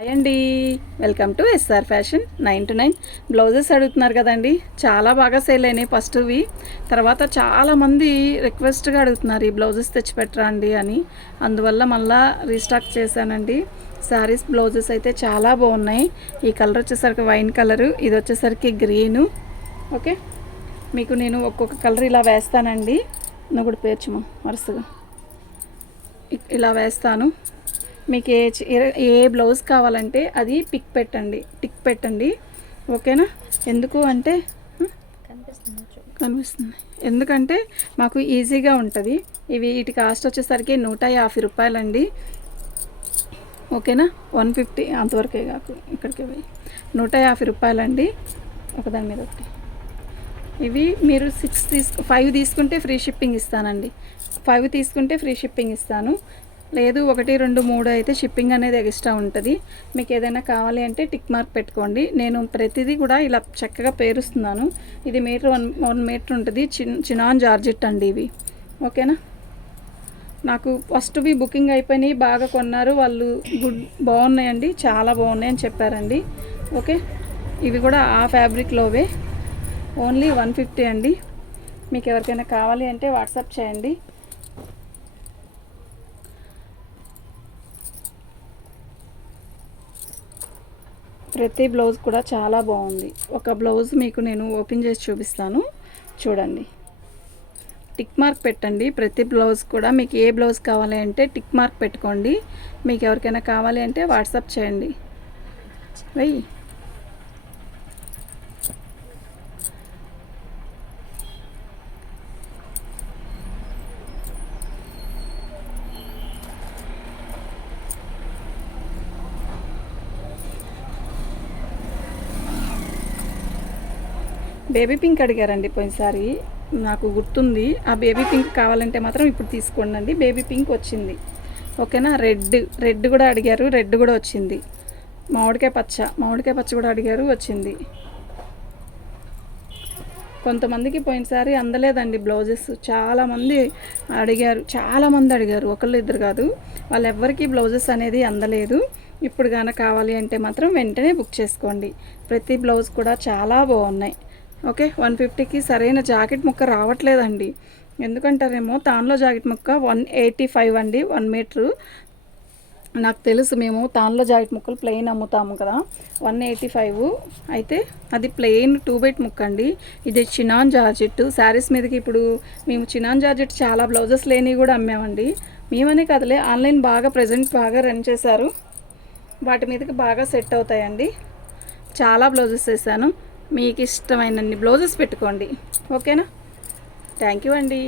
Hi అండి, welcome to S R fashion 9 to 9 blouses అడుగుతున్నారు కదండి. చాలా బాగా సేల్ అయినాయి ఫస్ట్వి. తర్వాత చాలామంది రిక్వెస్ట్గా అడుగుతున్నారు ఈ బ్లౌజెస్ తెచ్చిపెట్టరా అండి అని. అందువల్ల మళ్ళీ రీస్టాక్ చేశానండి. శారీస్ బ్లౌజెస్ అయితే చాలా బాగున్నాయి. ఈ కలర్ వచ్చేసరికి వైన్ కలరు, ఇది వచ్చేసరికి గ్రీను. ఓకే, మీకు నేను ఒక్కొక్క కలర్ ఇలా వేస్తానండి. నువ్వు కూడా పేర్చుమా వరుసగా ఇలా వేస్తాను. మీకు ఏ బ్లౌజ్ కావాలంటే అది టిక్ పెట్టండి. ఓకేనా? ఎందుకు అంటే కనిపిస్తుంది, ఎందుకంటే మాకు ఈజీగా ఉంటుంది. వీటి కాస్ట్ వచ్చేసరికి 150 రూపాయలండి. ఓకేనా? 150 అంతవరకే కాకు, ఇక్కడికి పోయి 150 రూపాయలండి ఒకదాని మీద ఒకటి. ఇవి మీరు 5 తీసుకుంటే ఫ్రీ షిప్పింగ్ ఇస్తానండి. 5 తీసుకుంటే ఫ్రీ షిప్పింగ్ ఇస్తాను. లేదు 1, 2, 3 అయితే షిప్పింగ్ అనేది ఎక్స్ట్రా ఉంటుంది. మీకు ఏదైనా కావాలి అంటే టిక్ మార్క్ పెట్టుకోండి. నేను ప్రతిదీ కూడా ఇలా చక్కగా పేరుస్తున్నాను. ఇది మీటర్ 1 మీటర్ ఉంటుంది. చినాన్ జార్జెట్ అండి ఇవి. ఓకేనా? నాకు ఫస్ట్వి బుకింగ్ అయిపోయినాయి, బాగా కొన్నారు వాళ్ళు. బాగున్నాయండి, చాలా బాగున్నాయి అని చెప్పారండి. ఓకే, ఇవి కూడా ఆ ఫ్యాబ్రిక్లోవే. ఓన్లీ 150 అండి. మీకు ఎవరికైనా కావాలి అంటే వాట్సాప్ చేయండి. ప్రతి బ్లౌజ్ కూడా చాలా బాగుంది. ఒక బ్లౌజ్ మీకు నేను ఓపెన్ చేసి చూపిస్తాను, చూడండి. టిక్ మార్క్ పెట్టండి. ప్రతి బ్లౌజ్ కూడా మీకు ఏ బ్లౌజ్ కావాలి అంటే టిక్ మార్క్ పెట్టుకోండి. మీకు ఎవరికైనా కావాలి అంటే వాట్సాప్ చేయండి. వెయ్యి బేబీ పింక్ అడిగారండి పోయినసారి, నాకు గుర్తుంది. ఆ బేబీ పింక్ కావాలంటే మాత్రం ఇప్పుడు తీసుకోండి. బేబీ పింక్ వచ్చింది. ఓకేనా? రెడ్ కూడా అడిగారు, రెడ్ కూడా వచ్చింది. మామిడికాయ పచ్చ కూడా అడిగారు, వచ్చింది. కొంతమందికి పోయినసారి అందలేదండి బ్లౌజెస్. చాలామంది అడిగారు, ఒకళ్ళు ఇద్దరు కాదు. వాళ్ళెవ్వరికీ బ్లౌజెస్ అనేది అందలేదు. ఇప్పుడు గాన కావాలి అంటే మాత్రం వెంటనే బుక్ చేసుకోండి. ప్రతి బ్లౌజ్ కూడా చాలా బాగున్నాయి. ఓకే, 150కి సరైన జాకెట్ ముక్క రావట్లేదండి. ఎందుకంటారేమో, తాన్లో జాకెట్ ముక్క 185 అండి 1 మీటరు. నాకు తెలుసు, మేము తాన్లో జాకెట్ ముక్కలు ప్లెయిన్ అమ్ముతాము కదా. 185 అయితే అది ప్లెయిన్ 2 బైట్ ముక్క అండి. ఇది చినాన్ జార్జెట్. శారీస్ మీదకి ఇప్పుడు మేము చినాన్ జార్జెట్ చాలా బ్లౌజెస్ లేనివి కూడా అమ్మామండి. మేమనే కదలే, ఆన్లైన్ బాగా ప్రజెంట్ బాగా రన్ చేశారు. వాటి మీదకి బాగా సెట్ అవుతాయండి. చాలా బ్లౌజెస్ వేసాను. మీకు ఇష్టమైనన్ని బ్లౌజెస్ పెట్టుకోండి. ఓకేనా? థ్యాంక్ యూ అండి.